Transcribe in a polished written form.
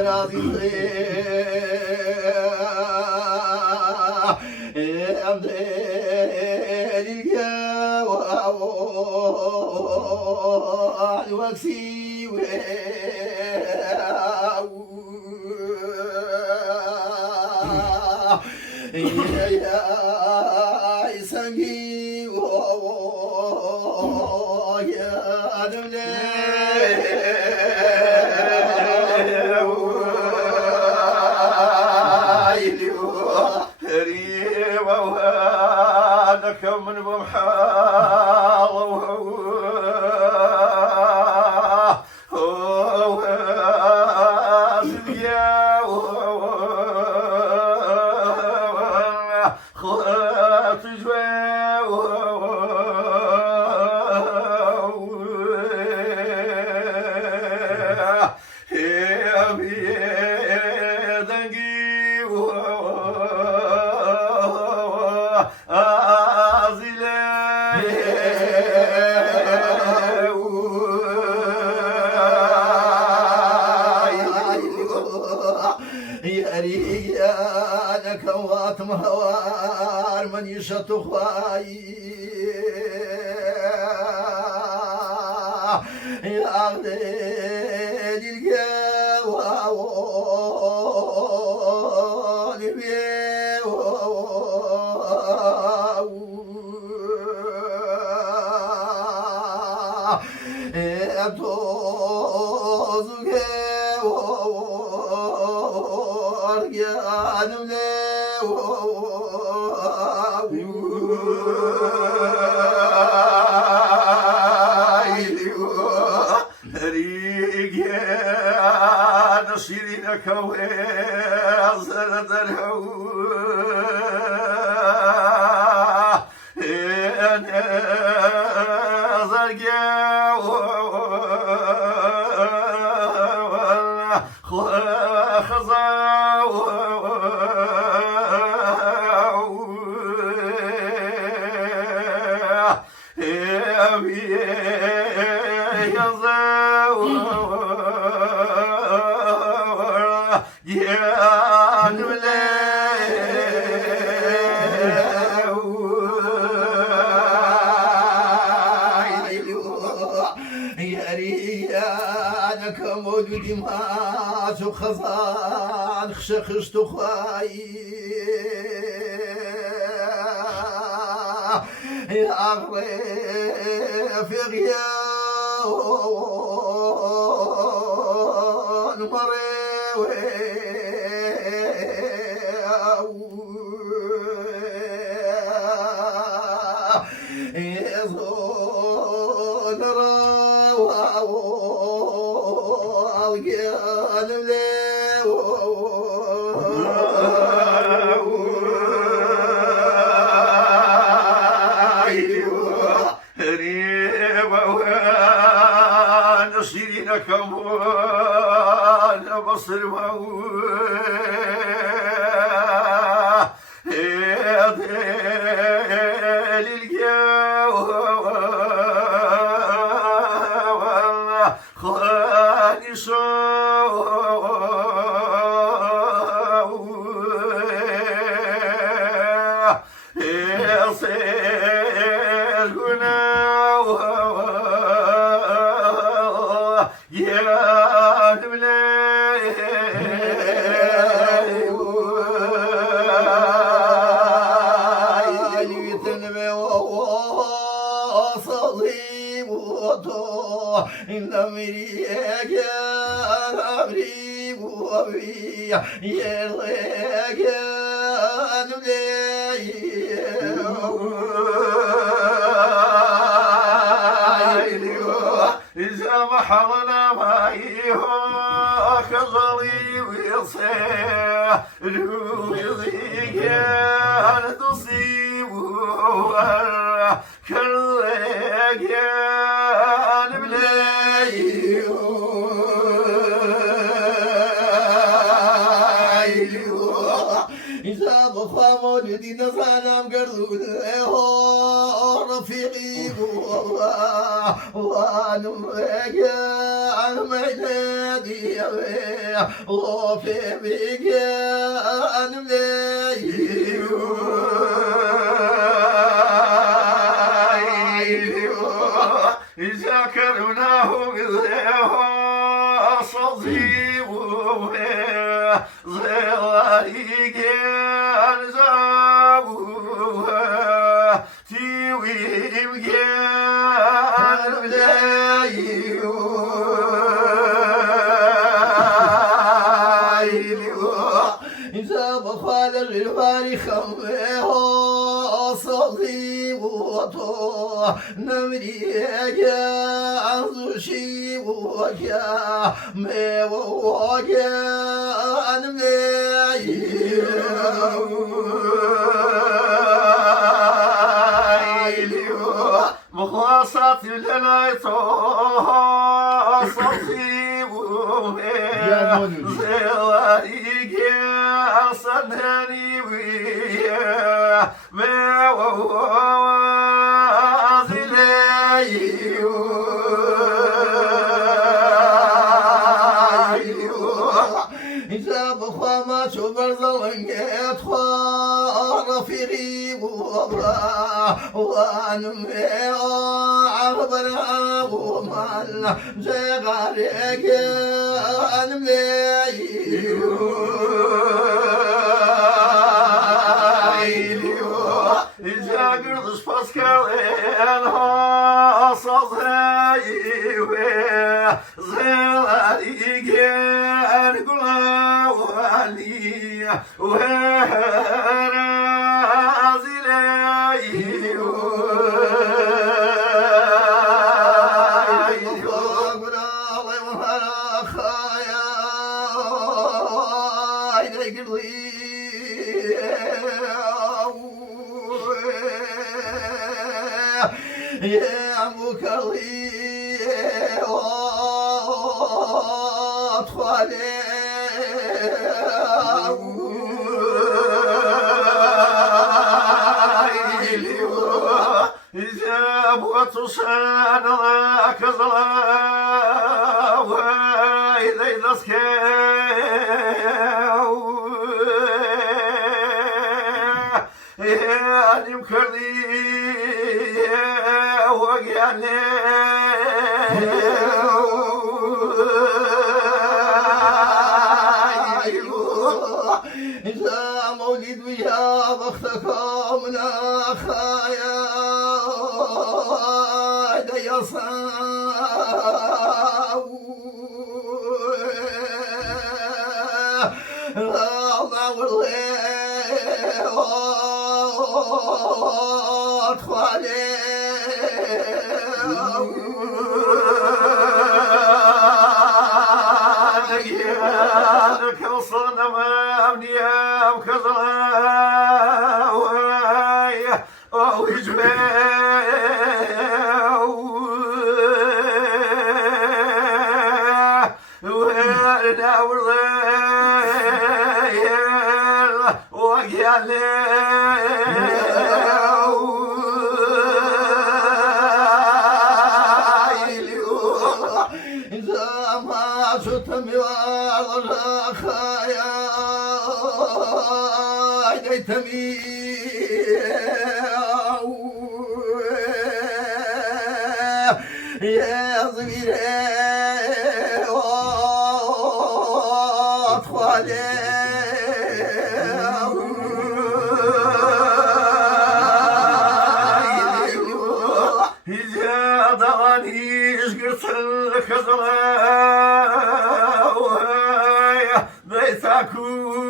خرازي وكسي يا سنجي يا كم من بمحال خلات ريانك واطم هوار من يشط خواي يا غدير القاوان نصيرك وزر درهو مولودي مات وخزان خشخشت خاي يا أغريف يا غيان مريوي يزول نصيرك وانا بصر إذا ما حضنا معيه كظلي ويصيح ويضيق أنا تصيب كالضيق أنا بلاي إذا بفا مولدي نصانا مقردون رفيقي وانا عن ميلادي وفي بيجان ذكرناه بالله صديقه زواري كان زابوه تيوي كان إذا بخال الغفار خمه صديقه نمريك عزوشي وكا ميوكا مخلصات لنا صصيبه زواريك صنهني ويا ما إذا بخوا ما شبر ظلنجت خوار في غيب وأنمي عبرها ومال زغارك إذا قرضش باسكالين صدري زلاري كان قلاواني وهرازي يا مكري واطفالي إذا بوتصان ذاك ظلاوة إذا سكاو يعني مكردي وقعني إذا مولد بيا بختكم من أخايا ديصاو الله والله أطفالي كالصنم أبنية وكذا ويجمع إذا ما شتم والرخايا ديتمي يا زميلي واطفالي إذا ضغني شقرت الخزرة بيتكو